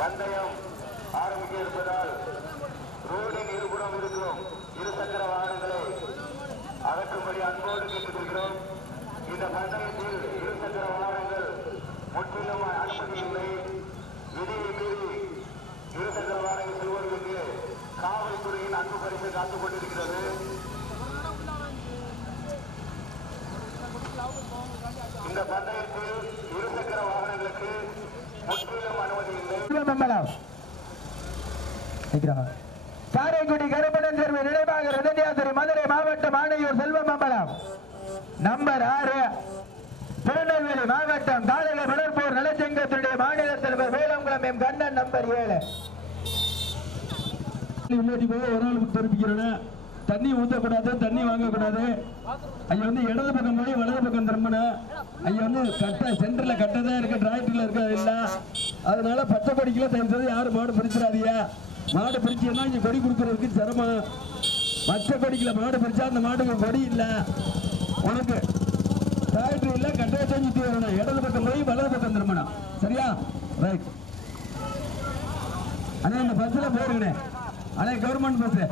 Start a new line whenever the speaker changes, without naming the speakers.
பந்தயம் ஆரம்பிக்க இருப்பதால் ரோடின் இருபுறம் இருக்கும் இருசக்கர வாகனங்களை அகற்றும்படி அன்போடு கேட்டுக்கொள்கிறோம். இந்த பந்தயத்தில் இருசக்கர வாகனங்கள் முற்றிலும் அனுமதி இல்லை விதியை மீறி இருசக்கர வாகனங்கள் செல்வதற்கு காவல்துறையின் அன்பு பரிசு காத்துக் கொண்டிருக்கிறது. இந்த பந்தயத்தில் இருசக்கர வாகனங்களுக்கு முற்றிலும் அனுமதி
காரைக்குடி கருப்பணன் தேர்வு நினைவாக ரதன்யாத்திரை மதுரை மாவட்டம் ஆணையூர் செல்வ மம்பலம் நம்பர் ஆறு. திருநெல்வேலி மாவட்டம் காலையில மலர்போர் நலச்சங்கத்துடைய மாநில தலைவர் வேலங்குளம் எம் கண்ணன் நம்பர் ஏழு.
இல்லாட்டி போய் ஒரு நாள் தெரிவிக்கிறேன் தண்ணி ஊற்றக்கூடாது தண்ணி வாங்கக்கூடாது. ஐயா வந்து இடது பக்கம் போய் வலது பக்கம் திரும்பணும் ஐயா வந்து கட்ட சென்டரில் கட்டதான் இருக்கு டிராக்டரில் இல்லை? அதனால பச்சை கொடிக்கெல்லாம் தயவு யாரும் மாடு பிரிச்சிடாதியா மாடு பிரிச்சீங்கன்னா இங்கே கொடி கொடுக்கறதுக்கு சிரமம். பச்சை கொடிக்கல மாடு பிரிச்சா அந்த மாடுக்கு கொடி இல்லை. உனக்கு டிராக்டர் இல்லை கட்டையை செஞ்சுட்டு வரணும். இடது பக்கம் போய் வலது பக்கம் திரும்பணும். சரியா? ரைட் அண்ணா இந்த பஸ்ஸில் போயிருங்கண்ணே. அண்ணே கவர்மெண்ட் பஸ்ஸு